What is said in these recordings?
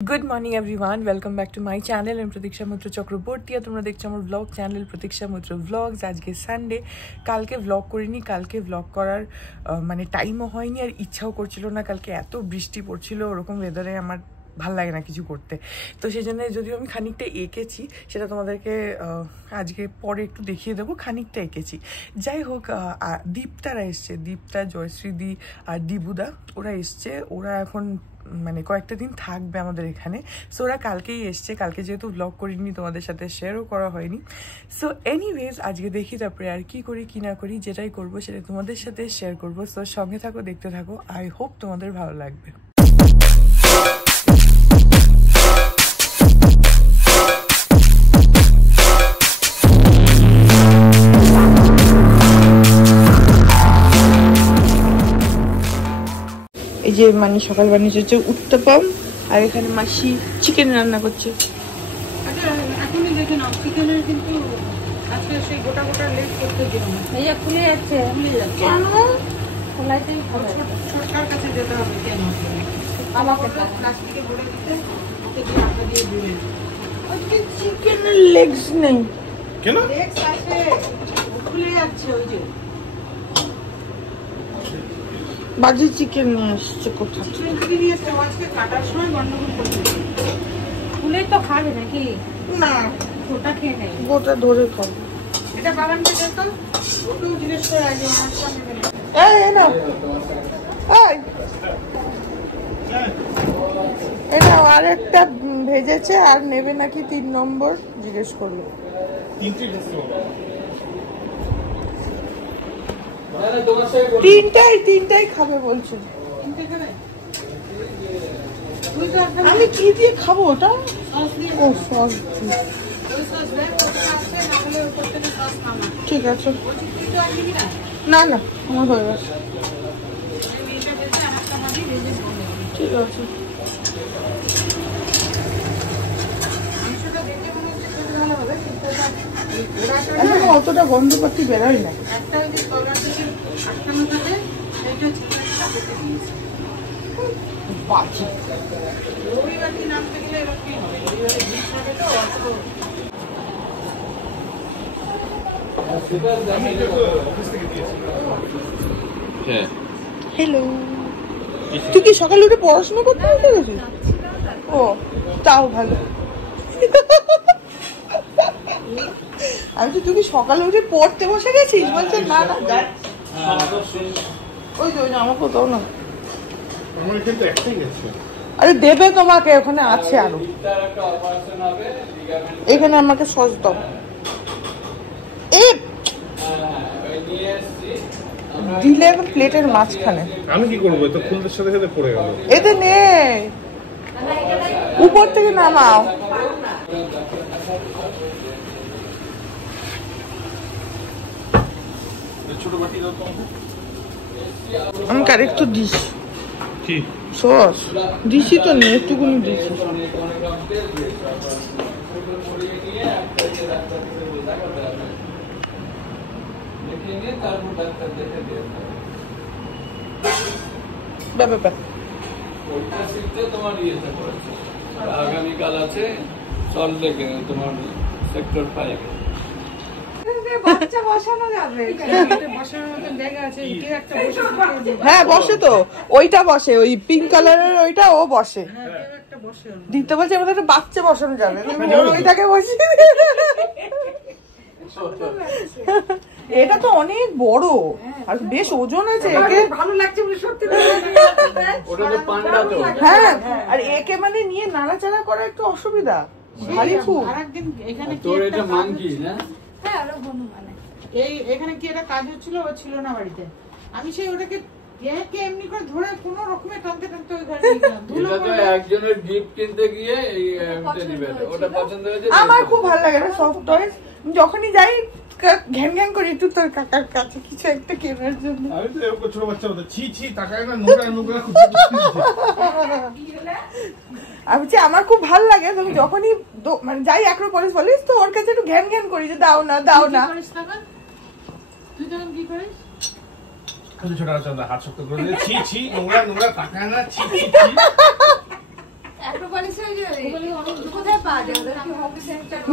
Good morning everyone, welcome back to my channel and Pratiksha Mitra Chakraborty. तुम्हारा देखছো আমার blog channel Pratiksha Mitra blogs. আজকে সানডে, কালকে ব্লগ করিনি, কালকে ব্লগ করার মানে টাইমও হয়নি আর ইচ্ছাও করছিল না। কালকে এত বৃষ্টি পড়ছিল, ওরকম ওয়েদারে আমার ভাল লাগে না কিছু করতে। তো সেই জন্য যদিও আমি খানিকটা এঁকেছি, সেটা তোমাদেরকে আজকে পরে একটু দেখিয়ে দেবো। খানিকটা এঁকেছি, যাই হোক। দীপ্তারা এসছে, দীপ্তা, জয়শ্রীদি আর দিবুদা, ওরা এসছে। ওরা এখন মানে কয়েকটা দিন থাকবে আমাদের এখানে। সো ওরা কালকেই এসছে। কালকে যেহেতু ব্লগ করিনি, তোমাদের সাথে শেয়ারও করা হয়নি। সো এনিওয়েজ, আজকে দেখি তারপরে আর কি করি কি না করি, যেটাই করবো সেটা তোমাদের সাথে শেয়ার করবো। সো সঙ্গে থাকো, দেখতে থাকো। আই হোপ তোমাদের ভালো লাগবে। এই যে মানে সকাল বানিয়েছে হচ্ছে উত্তপম, আর এখানে মাসি চিকেন রান্না করছে। আচ্ছা, এখনই দেখে নাও চিকেনের কিন্তু আজকে সেই গোটা গোটা লেগ করতে দিও না। এই যে খুলে যাচ্ছে, কেন? খোলাতেই হবে, ছোটকার কাছে যেতে হবে। কেন আমাকে প্লাস্টিকে ভরে দিতে, ওকে দিয়ে আটা দিয়ে দিবে। আজকে চিকেনের লেগস নেই কেন? লেগস আছে, খুলে যাচ্ছে। ওই যে বাজি চিকেন নিয়ে আসছে কোথা থেকে? নিয়ে এসছে আজকে, কাটার সময় গন্ডগোল করছে। খুলেই তো খাবে নাকি? না, গোটা খেয়ে নেই, গোটা ধরে খাবো। এটা বাগানকে দেখো, ওকেও জিজ্ঞেস করে আগে আমার সামনে গেলে। এই না, এটা আরেকটা ভেজেছে আর নেবে নাকি 3 নম্বর জিজ্ঞেস করলো। তিনটাই খাবে বলছে। আমি কি দিয়ে খাবো ওটা? ও সস, ঠিক আছে। না না, আমার হয়ে গেছে, ঠিক আছে। এখন অতটা গন্ধপাতি বেরোয় না। হ্যালো, তুই কি সকালে উঠে পড়াশোনা করতে বসে গেছিস? ও, তাও ভালো। আমি তো, তুই কি সকালে উঠে পড়তে বসে গেছিস? বলছে না না, ওই তো আমাকে দাও না। আরে দেবে তোমাকে, ওখানে আছে আরো। এখানে আমাকে সস দাও। দিলে এখন প্লেটের মাঝখানে। আমি কি করবো? তো ফুলদের সাথে সাথে পড়ে গেল। এতে নে, উপর থেকে নামাও। আমাকে আরেকটু দিস। কি সস দিছি তো, নেই একটুকুনি দিছি। আগামীকাল আছে সল্টলেকে তোমার সেক্টর 5। বাচ্চা বসানো যাবে, বসানোর মতো জায়গা আছে। হ্যাঁ বসে তো, ওইটা বসে, ওই পিঙ্ক কালারের ওইটা ও বসে। দিতে বলছে আমাদের একটা বাচ্চা বসানো যাবে, ওইটাকে বসি। এটা তো অনেক বড় আর বেশ ওজন আছে। একে ভালো লাগছে বলে সত্যি। ওটা তো পান্ডা তো। হ্যাঁ, আর একে মানে নিয়ে নাড়াচাড়া করা একটু অসুবিধা, ভারী খুব। আরেকদিন এখানে তোর এটা মাংকি না? হ্যাঁ, আরো হনুমানে এই এখানে কি একটা কাজ হচ্ছিল, ও ছিল না বাড়িতে। আমি সেই ওটাকে এমনি করে ধরে কোনো রকমে টানতে টানতে ওই ঘরে নিয়ে গেলাম। এটা তো একজনের গিফট কিনতে গিয়ে এই দিবে, ওটা পছন্দ হয়েছে। আমার খুব ভালো লাগে না সফট টয়েস। যখনই যাই ঘ্যান ঘ্যান করি একটু তোর কাকার কাছে কিছু একটা কেনার জন্য। আমি তো এরকম ছোট বাচ্চা হতো, ছি ছি তাকায় না, নোংরা নোংরা খুব। আমি বলছি আমার খুব ভালো লাগে, তুমি যখনই মানে যাই অ্যাক্রোপলিস বলিস তো ওর কাছে একটু ঘ্যান ঘ্যান করি যে দাও না দাও না। তুই তখন কি করিস? ছোট হাত শক্ত করে দিয়ে ছি ছি নোংরা নোংরা তাকায় না, ছি ছি।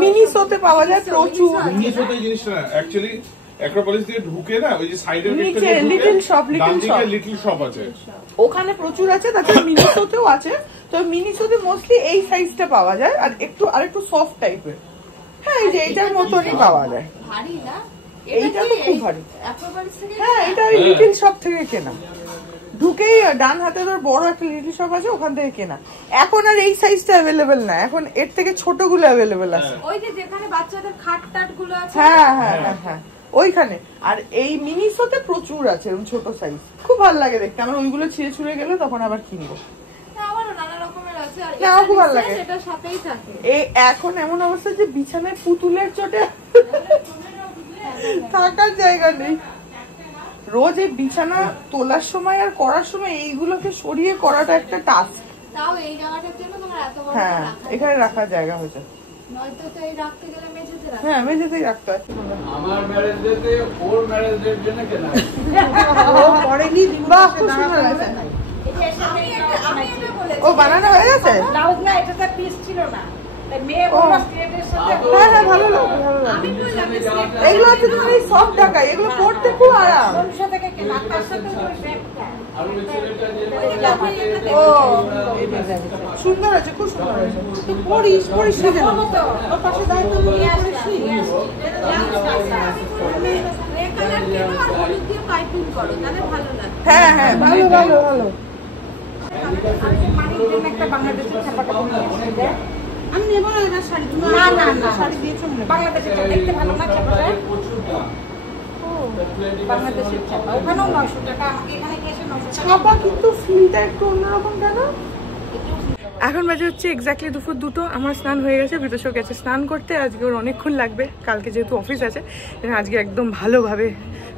মিনিসোতে পাওয়া যায় প্রচুর। মিনিসোতে জিনিসটা অ্যাকচুয়ালি অ্যাক্রোপলিস দিয়ে ঢুকে না ওই যে সাইডের নিচে লিটল শপ, লিটল শপ আছে, ওখানে প্রচুর আছে। তাছাড়া মিনিসোতেও আছে। তো মিনিসোতে মোস্টলি এই সাইজটা পাওয়া যায় আর একটু সফট টাইপের। হ্যাঁ, এই যে এইটার মতনই পাওয়া যায়। এইটা তো খুব ভারী। হ্যাঁ, এটা ওই লিটল শপ থেকে কেনা। ঢুকেই ডান হাতে ধর বড় একটা লিটল শপ আছে, ওখান থেকে কেনা। এখন আর এই সাইজটা অ্যাভেলেবেল না, এখন এর থেকে ছোট গুলো অ্যাভেলেবেল আছে। ওই যে যেখানে বাচ্চাদের খাট টাট গুলো আছে, হ্যাঁ হ্যাঁ হ্যাঁ হ্যাঁ, ওইখানে। আর এই মিনিসোতে প্রচুর আছে এরকম ছোট সাইজ, খুব ভালো লাগে দেখতে। আমার ওইগুলো ছিঁড়ে ছুঁড়ে গেলে তখন আবার কিনবো। আমারও নানা রকমের আছে, আর না, খুব ভালো লাগে। এটার সাথেই থাকে। এখন এমন অবস্থা যে বিছানায় পুতুলের চোটে থাকার জায়গা নেই। রোজ এই বিছানা তোলার সময় আর করার সময় এইগুলোকে সরিয়ে করাটা একটা টাস্ক। তাও এই জায়গাটার জন্য তোমার এত বড় হ্যাঁ, এখানে রাখার জায়গা হয়েছে। নয়তো তো এই রাখতে গেলে মেঝেতে রাখতে। হ্যাঁ, মেঝেতেই রাখতে হয়। আমার ম্যারেজ ডেতে ওর ম্যারেজ ডের জন্য কেনা বাহ, খুব সুন্দর লাগছে। ও বানানো হয়ে গেছে? ব্লাউজ না, এটাতে পিস ছিল না। মেয়ে ও। বলল স্ট্রেটের সাথে। হ্যাঁ হ্যাঁ, ভালো লাগবে, ভালো লাগবে। এগুলো হচ্ছে তোমার এই সফট ঢাকাই, এগুলো পরতে খুব আরাম। কোনটা থেকে কেনা? তার সাথে ওই ব্যাগটা। আর ওই ছেলেটা যে ও, সুন্দর আছে, খুব সুন্দর আছে। তুই পরিস না যেন। ওর পাশে দাঁড়িয়ে তো নিয়ে আসিস। হ্যাঁ হ্যাঁ, ভালো ভালো ভালো। আমি নেবো না এবার শাড়ি। না না না, শাড়ি দিয়েছো বাংলাদেশের দেখতে ভালো না ছাপাটা। বাংলাদেশের ছাপা ওখানেও 900 টাকা, আমাকে এখানে এসে 900 টাকা। ছাপা কিন্তু ফিলটা একটু অন্যরকম কেন? এখন বাজে হচ্ছে এক্স্যাক্টলি দুপুর 2টো। আমার স্নান হয়ে গেছে, বিতোষও গেছে স্নান করতে। আজকে ওর অনেকক্ষণ লাগবে, কালকে যেহেতু অফিস আছে। আজকে একদম ভালোভাবে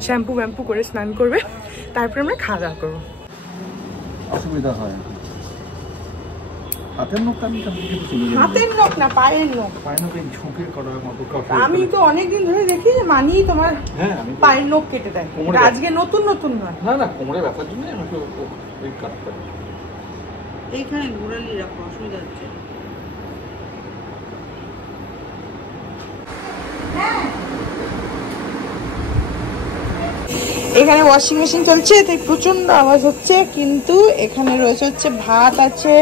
শ্যাম্পু ব্যাম্পু করে স্নান করবে, তারপরে আমরা খাওয়া দাওয়া করবো। অসুবিধা হয়। হাতের নখটা আমি হাতের নখ না, পায়ের নখ। পায়ের নখে ঝুঁকে করার মতো কাউকে। আমি তো অনেকদিন ধরে দেখি যে মানি তোমার হ্যাঁ, আমি পায়ের নখ কেটে দেয়। কোমরে আজকে নতুন নতুন নয়। না না, কোমরে ব্যথার জন্য আমাকে ওই কাটতে হয়। এইখানে ঘুরালি রাখো, অসুবিধা হচ্ছে। এখানে ওয়াশিং মেশিন চলছে, তাই প্রচন্ড আওয়াজ হচ্ছে। কিন্তু এখানে রয়েছে হচ্ছে ভাত আছে।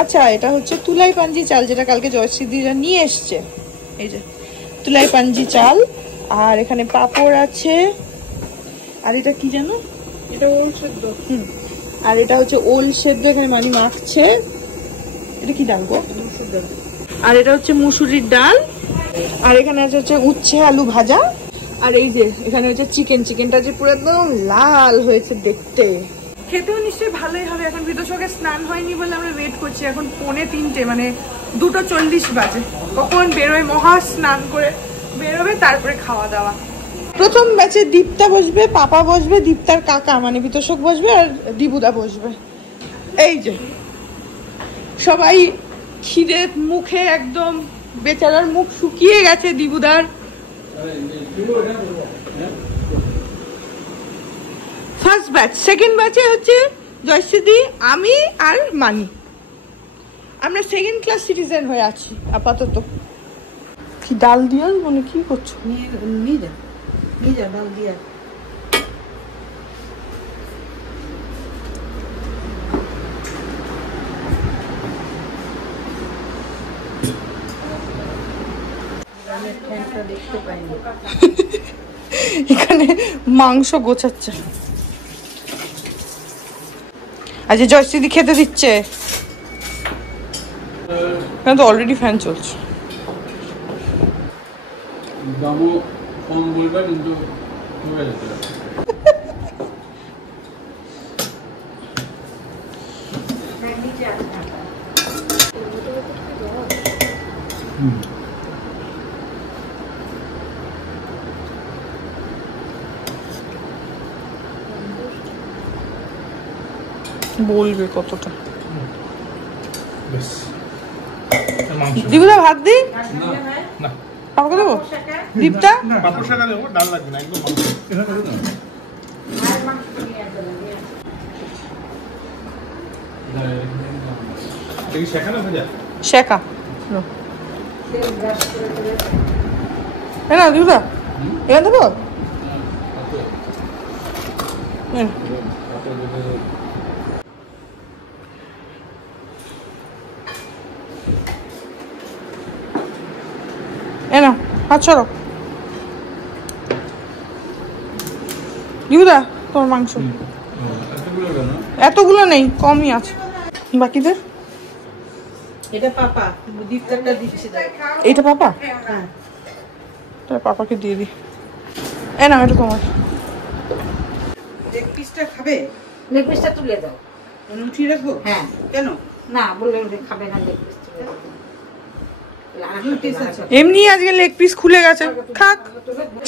আচ্ছা, এটা হচ্ছে তুলাই পাঞ্জি চাল, যেটা কালকে জয়শ্রীদিরা নিয়ে এসছে। এই যে তুলাই পাঞ্জি চাল। আর এখানে পাঁপড় আছে। আর এটা কি জানো? এটা ওল সেদ্ধ। আর এটা হচ্ছে ওল সেদ্ধ, এখানে মানি মাখছে। এটা কি ডাল গো? আর এটা হচ্ছে মুসুরির ডাল। আর এখানে আছে হচ্ছে উচ্ছে আলু ভাজা। আর এই যে এখানে হচ্ছে চিকেনটা যে পুরো একদম লাল হয়েছে দেখতে। খেতেও নিশ্চয়ই ভালোই হবে। এখন বিদোষকে স্নান হয়নি বলে আমরা ওয়েট করছি। এখন 2:45, মানে 2:40 বাজে। কখন বেরোয়, মহা স্নান করে বেরোবে, তারপরে খাওয়া দাওয়া। প্রথম ব্যাচে দীপ্তা বসবে, পাপা বসবে, দীপ্তার কাকা মানে বিতোষক বসবে, আর দিবুদা বসবে। এই যে সবাই খিদে মুখে, একদম বেচারার মুখ শুকিয়ে গেছে দিবুদার। First batch. সেকেন্ড ব্যাচে হচ্ছে জয়শ্রীদি, আমি আর মানি। আমরা সেকেন্ড ক্লাস সিটিজেন হয়ে আছি আপাতত। কি ডাল দিয়ে মানে কি করছো? নিয়ে যা ডাল দিয়া। দেখতে পাইনি। এখানে মাংস গোছাচ্ছে। আজ জয়শ্রীদি খেতে দিচ্ছে। এখানে তো অলরেডি ফ্যান চলছে। বাবু কম বলবে কিন্তু হয়ে যেতে বলবে কতটা। বেশ মাংস দিবুদা ভাত দি, না, আমাকে দেবো। দীপ্তা পাপড় শাকা দেবো, ডাল লাগবে না, একদম মাংস। শেখা না দিদা এখান দেবো এ না হাত সরো দিদা তোমার মাংস এতগুলো নেই কমই আছে বাকিদের এটা পাপা দীপটা দিচ্ছি এইটা পাপা হ্যাঁ তাহলে পাপাকে দিয়ে দিই এ না এটা তোমার লেগ পিসটা খাবে লেগ পিসটা তুলে দাও উঠিয়ে রাখবো হ্যাঁ কেন না বললে খাবে না লেগ পিস তুলে দাও এমনি আজকে লেগ পিস খুলে গেছে খাক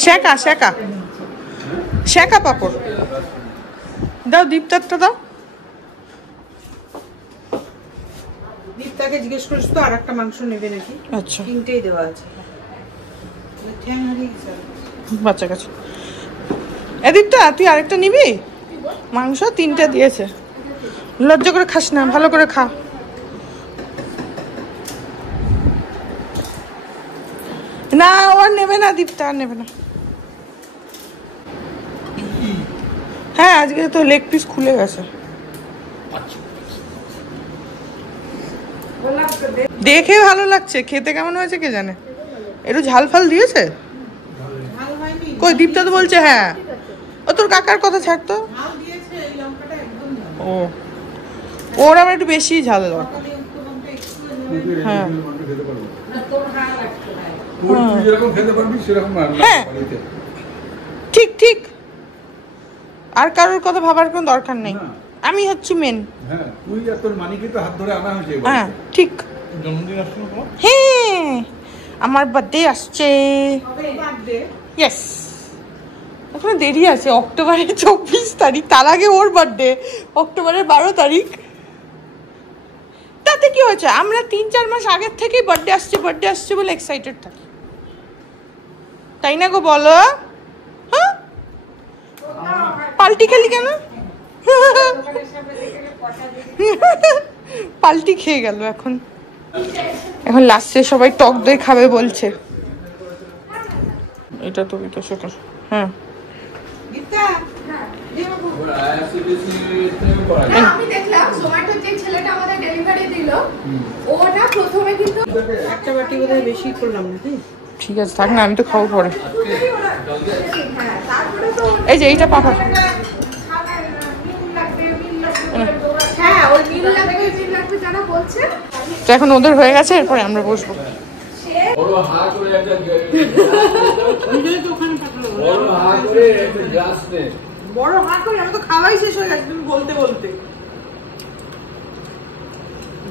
শেখা শেখা শেখা পাপড় দাও দীপটারটা দাও দীপটাকে জিজ্ঞেস করিস তো আর একটা মাংস নেবে নাকি আচ্ছা তিনটেই দেওয়া আছে ঠ্যাং হারিয়ে গেছে বাচ্চা কাছে এ দীপটা তুই আরেকটা নিবি মাংস 3টে দিয়েছে লজ্জা করে খাস না ভালো করে খা না ওর নেবে না দীপটা আর নেবে না হ্যাঁ আজকে তো লেগ পিস খুলে গেছে দেখে ভালো লাগছে খেতে কেমন হয়েছে কে জানে একটু ঝাল ফাল দিয়েছে কই দীপটা তো বলছে হ্যাঁ ও তোর কাকার কথা ছাড়তো ও ওর আবার একটু বেশি ঝাল দরকার হ্যাঁ হ্যাঁ ঠিক ঠিক আর কারোর কথা ভাবার কোনো দরকার নেই আমি হচ্ছি মেন হ্যাঁ ঠিক হ্যাঁ আমার বার্থডে আসছে ইয়েস এখন দেরি আছে অক্টোবরের 24 তারিখ তার আগে ওর বার্থডে অক্টোবরের 12 তারিখ তাতে কি হয়েছে আমরা 3-4 মাস আগের থেকেই বার্থডে আসছে বলে এক্সাইটেড থাকি তাই না গো বলো হ্যাঁ পাল্টি খেলি কেন পাল্টি খেয়ে গেল এখন লাস্টে সবাই টক দই খাবে বলছে এটা তো শোকর হ্যাঁ আমি দেখলাম জোম্যাটো যে ছেলেটা আমাদের ডেলিভারি দিল ওটা প্রথমে কিন্তু একটা বাটি বোধহয় বেশি করলাম নাকি ঠিক আছে থাক না আমি তো খাবো পরে এই যে এইটা পাপা হ্যাঁ ওই মিল লাগবে যারা বলছে তো এখন ওদের হয়ে গেছে এরপরে আমরা বসবো বড় হা করে একটা ওইটাই তো ওখানে পাঠালো বড় হা করে একটা গ্লাস নে বড় হাত করে আমি তো খাওয়াই শেষ হয়ে গেছে তুমি বলতে বলতে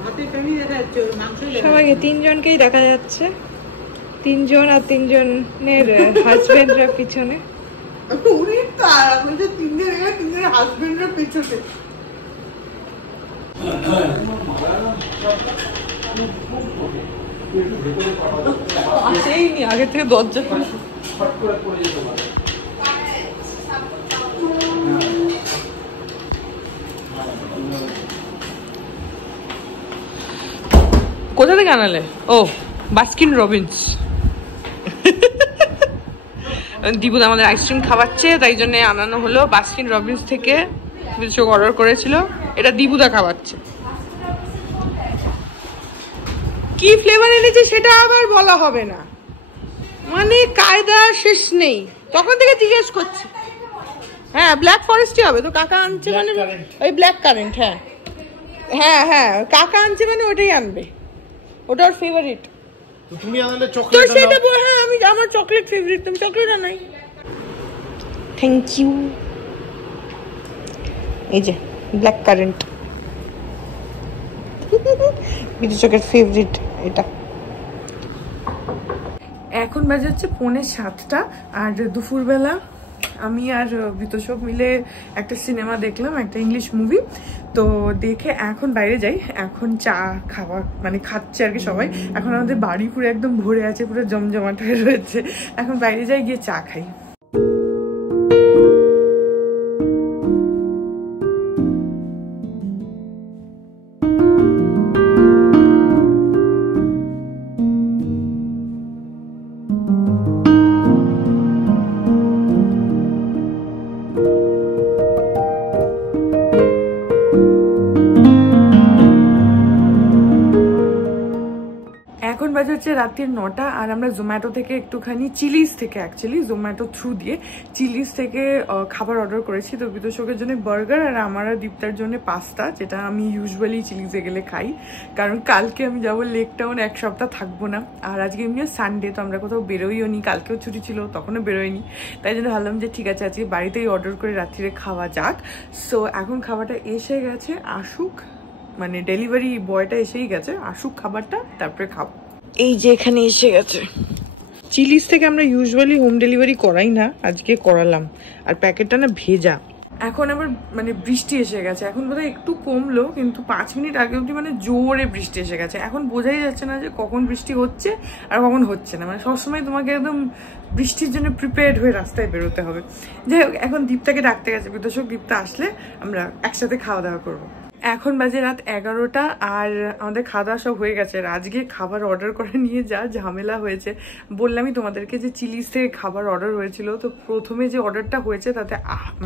ভাতে ফেমি দেখা যাচ্ছে মাংসই সবাইকে 3 জনকেই দেখা যাচ্ছে 3 জন আর 3 জনের হাজবেন্ডরা পিছনে উনি তারা বলছে 3 জন এরা 3 জনের হাজবেন্ডের পিছনে আসেইনি আগে থেকে দরজা কোথা থেকে আনালে ও বাস্কিন রবিন্স দীপুদা আমাদের আইসক্রিম খাওয়াচ্ছে তাই জন্য আনানো হলো বাস্কিন রবিন্স থেকে কিছু অর্ডার করেছিল এটা দীপুদা খাওয়াচ্ছে কি ফ্লেভার এনেছে সেটা আবার বলা হবে না মানে কায়দা শেষ নেই তখন থেকে জিজ্ঞেস করছি হ্যাঁ ব্ল্যাক ফরেস্টই হবে তো কাকা আনছে মানে ওই ব্ল্যাক কারেন্ট হ্যাঁ হ্যাঁ হ্যাঁ কাকা আনছে মানে ওটাই আনবে ওটা ওর ফেভারিট তুমি আনলে তো চকলেট সেটা হ্যাঁ আমি আমার চকলেট ফেভারিট তুমি চকলেট আনাই থ্যাংক ইউ এই যে ব্ল্যাক কারেন্ট বিদ্যুৎকের ফেভারিট এটা এখন বাজে হচ্ছে 6:45 আর দুপুরবেলা আমি আর বিতোষক মিলে একটা সিনেমা দেখলাম একটা ইংলিশ মুভি তো দেখে এখন বাইরে যাই এখন চা খাওয়া মানে খাচ্ছে আর কি সবাই এখন আমাদের বাড়ি পুরো একদম ভরে আছে পুরো জমজমাট হয়ে রয়েছে এখন বাইরে যাই গিয়ে চা খাই বাজে হচ্ছে রাত্রির 9টা, আর আমরা জোম্যাটো থেকে একটুখানি চিলিজ থেকে অ্যাকচুয়ালি জোম্যাটো থ্রু দিয়ে চিলিজ থেকে খাবার অর্ডার করেছি। তো বিতোষকের জন্য বার্গার আর আমার আর দীপ্তার জন্য পাস্তা, যেটা আমি ইউজুয়ালি চিলিজে গেলে খাই, কারণ কালকে আমি যাবো লেক টাউন, 1 সপ্তাহ থাকবো না। আর আজকে এমনি সানডে, তো আমরা কোথাও বেরোইও নি, কালকেও ছুটি ছিল তখনও বেরোয়নি, তাই জন্য ভাবলাম যে ঠিক আছে আজকে বাড়িতেই অর্ডার করে রাত্রিরে খাওয়া যাক। সো এখন খাবারটা এসে গেছে, আসুক, মানে ডেলিভারি বয়টা এসেই গেছে, আসুক খাবারটা তারপরে খাবো। এই যে এখানে এসে গেছে। চিলিজ থেকে আমরা ইউজুয়ালি হোম ডেলিভারি করাই না, আজকে করালাম, আর প্যাকেটটা না ভেজা। এখন আবার মানে বৃষ্টি এসে গেছে, এখন বোধহয় একটু কমলো, কিন্তু 5 মিনিট আগে অবধি মানে জোরে বৃষ্টি এসে গেছে। এখন বোঝাই যাচ্ছে না যে কখন বৃষ্টি হচ্ছে আর কখন হচ্ছে না, মানে সবসময় তোমাকে একদম বৃষ্টির জন্য প্রিপেয়ার্ড হয়ে রাস্তায় বেরোতে হবে। যাই হোক, এখন দীপ্তাকে ডাকতে গেছে বিতোষক, দীপ্তা আসলে আমরা একসাথে খাওয়া দাওয়া করবো। এখন বাজে রাত 11টা, আর আমাদের খাওয়া দাওয়া সব হয়ে গেছে। আর আজকে খাবার অর্ডার করে নিয়ে যা ঝামেলা হয়েছে, বললামই তোমাদেরকে যে চিলিজ থেকে খাবার অর্ডার হয়েছিল। তো প্রথমে যে অর্ডারটা হয়েছে তাতে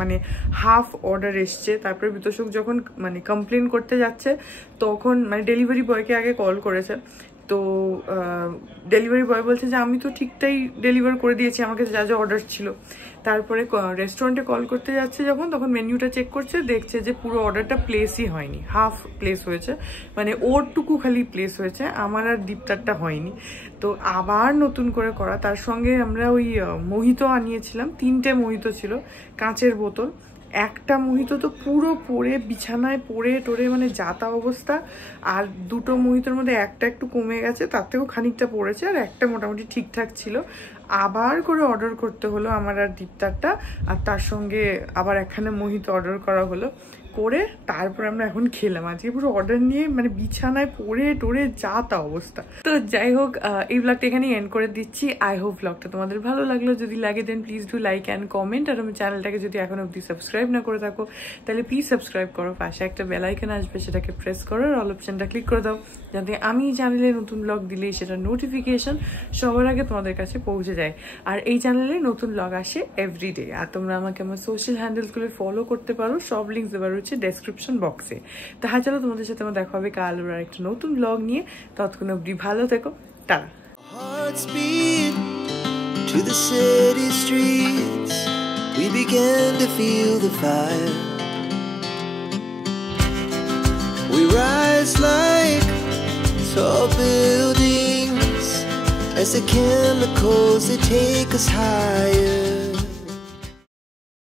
মানে হাফ অর্ডার এসছে। তারপরে বিতোষক যখন মানে কমপ্লেন করতে যাচ্ছে, তখন মানে ডেলিভারি বয়কে আগে কল করেছে। তো ডেলিভারি বয় বলছে যে আমি তো ঠিকটাই ডেলিভার করে দিয়েছি, আমাকে যা যা অর্ডার ছিল। তারপরে রেস্টুরেন্টে কল করতে যাচ্ছে যখন, তখন মেনুটা চেক করছে, দেখছে যে পুরো অর্ডারটা প্লেসই হয়নি, হাফ প্লেস হয়েছে, মানে ওরটুকু খালি প্লেস হয়েছে, আমার আর দীপ্তারটা হয়নি। তো আবার নতুন করে করা। তার সঙ্গে আমরা ওই মোহিতো আনিয়েছিলাম, 3টে মোহিতো ছিল, কাঁচের বোতল। একটা মোহিতো তো পুরো পড়ে বিছানায় পড়ে টোরে মানে যাতা অবস্থা, আর 2টো মোহিতোর মধ্যে একটা একটু কমে গেছে, তার থেকেও খানিকটা পড়েছে, আর একটা মোটামুটি ঠিকঠাক ছিল। আবার করে অর্ডার করতে হলো আমার আর দীপ্তারটা, আর তার সঙ্গে আবার একখানে মোহিতো অর্ডার করা হলো করে, তারপর আমরা এখন খেলাম। আজকে পুরো অর্ডার নিয়ে মানে বিছানায় পড়ে টোরে যা তা অবস্থা। তো যাই হোক, এই ব্লগটা এখানেই এন্ড করে দিচ্ছি। আই হোপ ব্লগটা তোমাদের ভালো লাগলো, যদি লাগে then please do like and comment. আর আমার চ্যানেলটাকে যদি এখন অবধি সাবস্ক্রাইব না করে থাকো, তাহলে প্লিজ সাবস্ক্রাইব করো, পাশে একটা বেল আইকন আসবে, সেটাকে প্রেস করো, আর অল অপশনটা ক্লিক করে দাও, যাতে আমি চ্যানেলে নতুন ব্লগ দিলেই সেটা নোটিফিকেশন সবার আগে তোমাদের কাছে পৌঁছে যায়। আর এই চ্যানেলে নতুন ব্লগ আসে এভরিডে। আর তোমরা আমাকে আমার সোশ্যাল হ্যান্ডেলসগুলো ফলো করতে পারো, সব লিঙ্কস দেওয়া রয়েছে ডেসক্রিপশন বক্সে। তো হ্যাঁ, চলো তোমাদের সাথে আমার দেখা হবে কাল আর একটা নতুন ব্লগ নিয়ে। ততক্ষণ অবধি ভালো থেকো, tata. Hearts beat to the city streets. We began to feel the fire. We rise like tall buildings as the chemicals they take us higher.